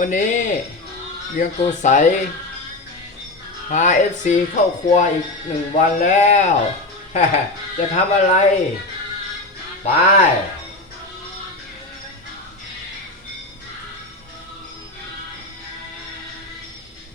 วันนี้เรียงโกใสพาเอฟซีเข้าครัวอีกหนึ่งวันแล้ว จะทำอะไร ไป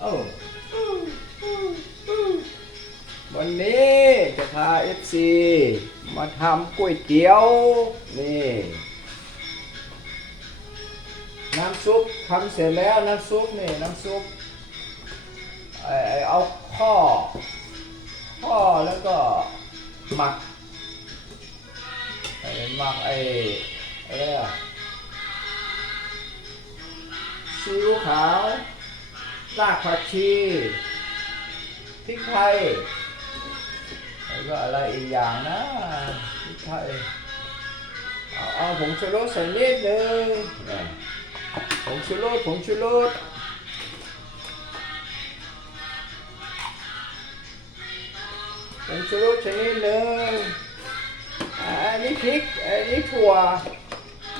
เอ้วันนี้จะพาเอฟซีมาทำก๋วยเตี๋ยว นี่ น้ำซุปทำเสร็จแล้วน้ำซุปนี่น้ำซุปไอไอเอาข้อ ข้อแล้วก็หมักไอหมักไอ้อะไรอะซีอิ๊วขาวรากผักชีพริกไทยแล้วก็อะไรอีกอย่างนะพริกไทยเอาเอาผงชูรสใส่นิดนึงเนี่ย ผงชูรสผงชูรสผงชูรสชนิดหนึ่งอันนี้พริก อันนี้ถั่ว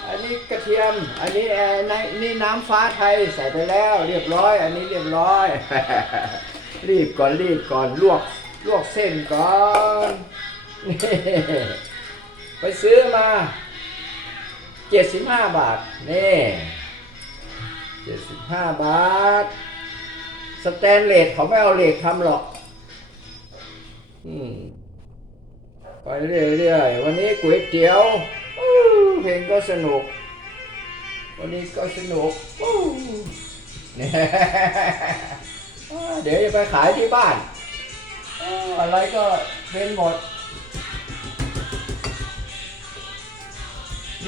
อันนี้กระเทียม อันนี้ในนี่น้ำฟ้าไทยใส่ไปแล้ว เรียบร้อย อันนี้เรียบร้อย รีบก่อนรีบก่อนลวกลวกเส้นก่อนไปซื้อมา 75 บาท นี่ 75บาท สแตนเลสเขาไม่เอาเหล็กทำหรอก อืม ไปเรื่อยๆ วันนี้ก๋วยเตี๋ยวเพลงก็สนุก วันนี้ก็สนุกเดี๋ยวจะไปขายที่บ้าน อะไรก็เป็นหมด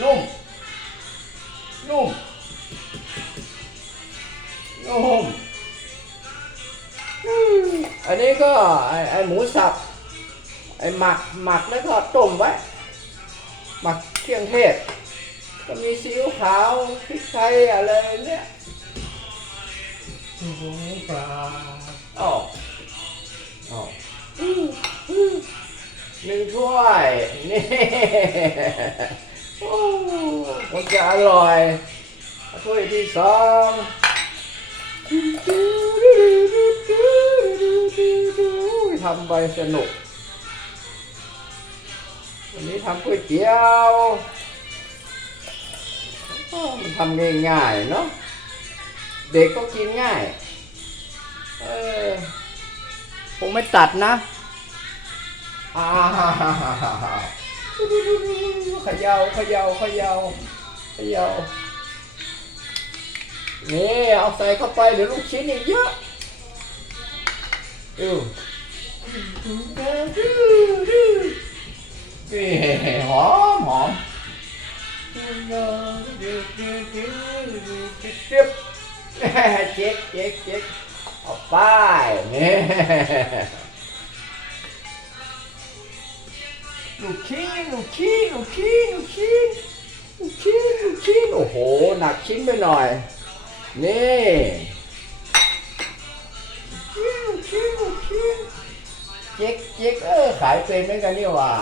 นุ่ม นุ่ม นุ่มอืมอันนี้ก็ไอไอหมูสับ ไอหมักหมักแล้วก็ต้มไว้ หมักเครื่องเทศ ก็มีซีอิ๊วขาวพริกไทยอะไรเนี่ยหมูปลาอ๋ออ๋ออื้ออื้อหนึ่งถ้วย นี่โอ้คงจะอร่อยถ้วยที่สอง ทำไปสนุก วันนี้ทำก๋วยเตี๋ยวมันทำง่ายๆเนาะ เด็กก็กินง่าย เออคงไม่ตัดนะอ่าเขย่าเขย่าเขย่าเขย่า นี่เอาใส่เข้าไปเดี๋ยวลูกชิ้นอีกเยอะดูนี่หอมหอมเจ็บเจ๊กเจ๊กเจ๊กเอาไปนี่ลูกชิ้นลูกชิ้นลูกชิ้นลูกชิ้นลูกชิ้นลูกชิ้นโอ้โห หนักชิ้นไปหน่อย นี่ลูกชิ้นลูกชิ้นเจ๊กเจ๊กเออขายเป็นเหมือนกันนี่หว่า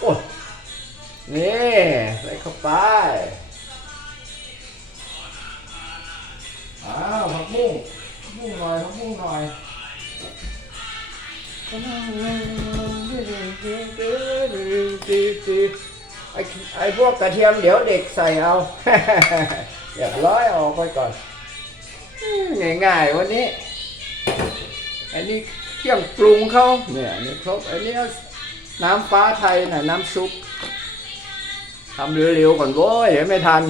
โอ้นี่ใส่เข้าไปอ้าวผักบุ้งบุ้งหน่อยผักบุ้งหน่อยไอ้ไอ้พวกกระเทียมเดี๋ยวเด็กใส่เอา เรียบร้อยอออกไปก่อนง่ายๆวันนี้ อันนี้เครื่องปรุงเขาเนี่ยนนี้ครบอันนี้น้ำฟ้าไทยน่ะน้ำซุปทำเร็วๆก่อนโว้ยเดี๋ยวไม่ทัน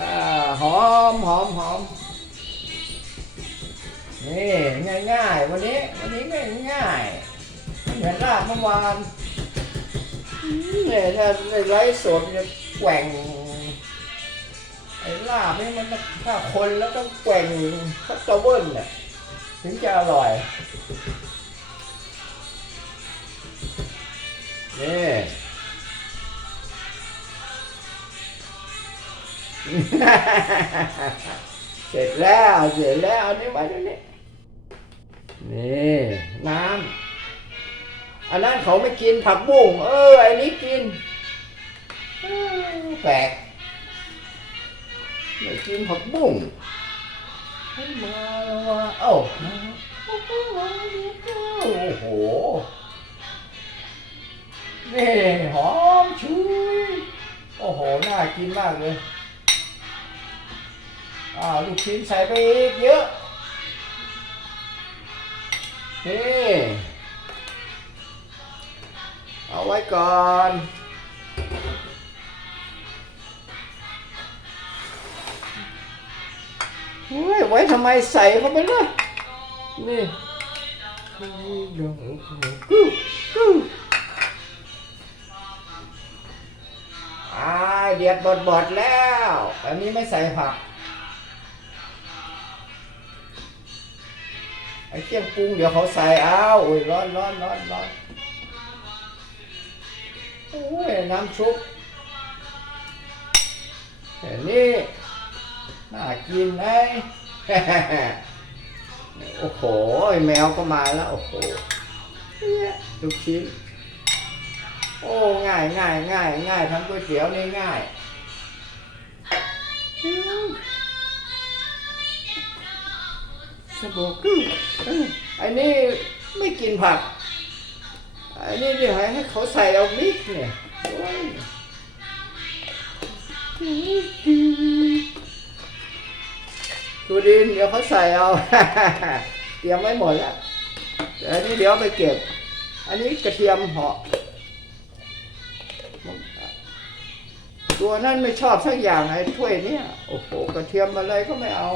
อหอมหอมหอมนี่ง่ายๆวันนี้ วันนี้ง่ายเหมือนลาบเมื่อวานเนี่ยถ้าไลฟ์สดจะแกว่ง ลาบนี่มันถ้าคนแล้วต้องแกว่งพัตเตอร์เวิลเนี่ยถึงจะอร่อยนี่เสร็จแล้วเสร็จแล้วเอานี่ไว้ตรงนี้นี่น้ำอันนั้นเขาไม่กินผักบุ้งเออไอ้นี้กินแปลก ไม่กินผักบุ้งให้มาแล้วว่าเอ้ามาโอ้โหนี่หอมชุยโอ้โห น่ากินมากเลย อ่า ลูกชิ้นใส่ไปอีกเยอะนี่เอาไว้ก่อน ไว้ทำไมใส่เข้าไปเลยนี่อาเดือดบดบดแล้ว อันนี้ไม่ใส่ผักไอ้เครื่องปรุงเดี๋ยวเขาใส่เอาโอ้ยร้อนร้อนร้อนร้อนโอ้ยน้ำซุปแค่นี้น่ากินไหม โอ้โหไอแมวก็มาแล้ว โอ้โหเนี่ยลูกชิ้น โอ้ง่ายง่ายง่ายง่ายทำก๋วยเตี๋ยวนี่ง่ายสบู่กุ้งเออไอ้นี่ไม่กินผักไอ้นี่เดี๋ยวให้ให้เขาใส่เอามิกเนี่ยโอ้ย ดูดินเดี๋ยวเขาใส่เอา เตรียมไว้หมดแล้วเดี๋ยวอันนี้เดี๋ยวไปเก็บ อันนี้กระเทียมเหาะตัวนั้นไม่ชอบสักอย่างไอ้ถ้วยเนี่ยโอ้โหกระเทียมอะไรก็ไม่เอา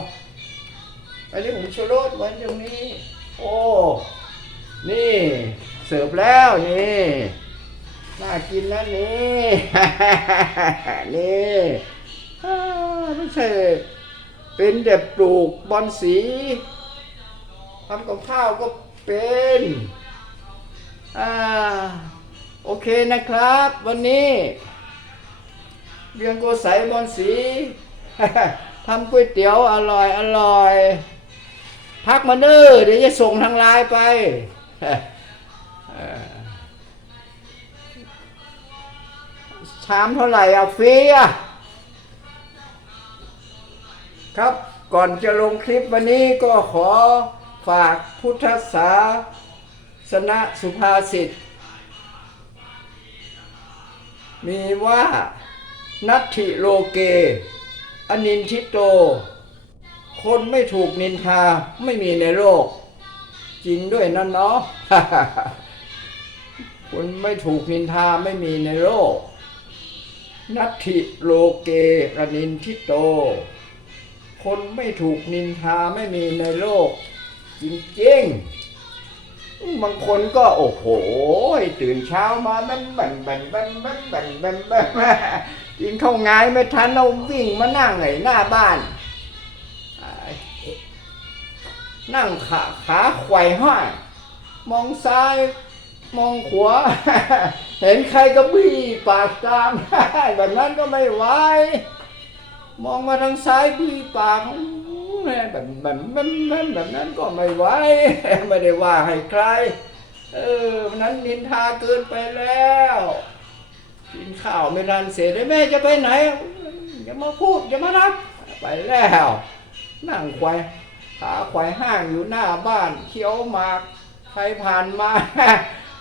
อันนี้ผมชูรสไว้ตรงนี้ โอ้ นี่เสิร์ฟแล้วนี่น่ากินนะนี่ นี่ไม่ใช่ เป็นเด็บปลูกบอนสีทำกับข้าวก็เป็นอ่าโอเคนะครับ วันนี้เรียงโกใสบอนสีทำก๋วยเตี๋ยวอร่อยอร่อย พักมาเด้อเดี๋ยวจะส่งทางไลน์ไปชามเท่าไหร่อะฟรีอะ ครับก่อนจะลงคลิปวันนี้ก็ขอฝากพุทธศาสนสุภาษิต มีว่านัตถิโลเก อนินทิโต คนไม่ถูกนินทาไม่มีในโลก จริงด้วยนั่นเนาะคนไม่ถูกนินทาไม่มีในโลก นัตถิโลเก อนินทิโต คนไม่ถูกนินทาไม่มีในโลก จริงๆ บางคนก็โอ้โห ตื่นเช้ามามับันบันบันบันบันบันบนกินข้าวงายไม่ทันเราวิ่งมานั่งไหนหน้าบ้าน นั่งขาขาไขว่ห้อยมองซ้ายมองขวาเห็นใครก็บี้ปากตามแบบนั้นก็ไม่ไหว มองมาทางซ้ายบี้ปากแบบแบบแบบแบบแบบนั้นก็ไม่ไหวไม่ได้ว่าให้ใคร เออนั้นนินทาเกินไปแล้วกินข้าวไม่ทันเสร็จได้แม่จะไปไหนอย่ามาพูดอย่ามารับไปแล้ว นั่งควายขาควายห้างอยู่หน้าบ้านเคี้ยวหมากใครผ่านมา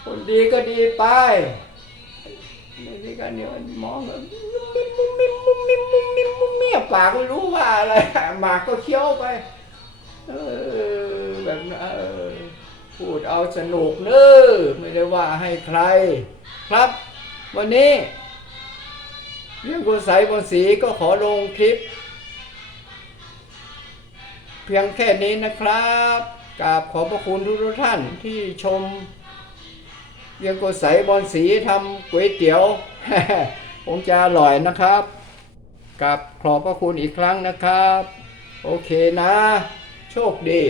คนดีก็ดีไปไม่ดีก็เดี๋ยมองแบบ มิมมุมมิมมุมมิมมุมมิมปากไม่รู้ว่าอะไรหมากก็เคี้ยวไป เออแบบนั้นเออพูดเอาสนุกเนอไม่ได้ว่าให้ใคร ครับ วันนี้เรื่องกุศลบนสีก็ขอลงคลิป เพียงแค่นี้นะครับกราบขอบพระคุณทุกท่านที่ชมเรียงกุศลบอนสีทำก๋วยเตี๋ยวคงจะอร่อยนะครับ กับขอบพระคุณอีกครั้งนะครับ โอเคนะ โชคดี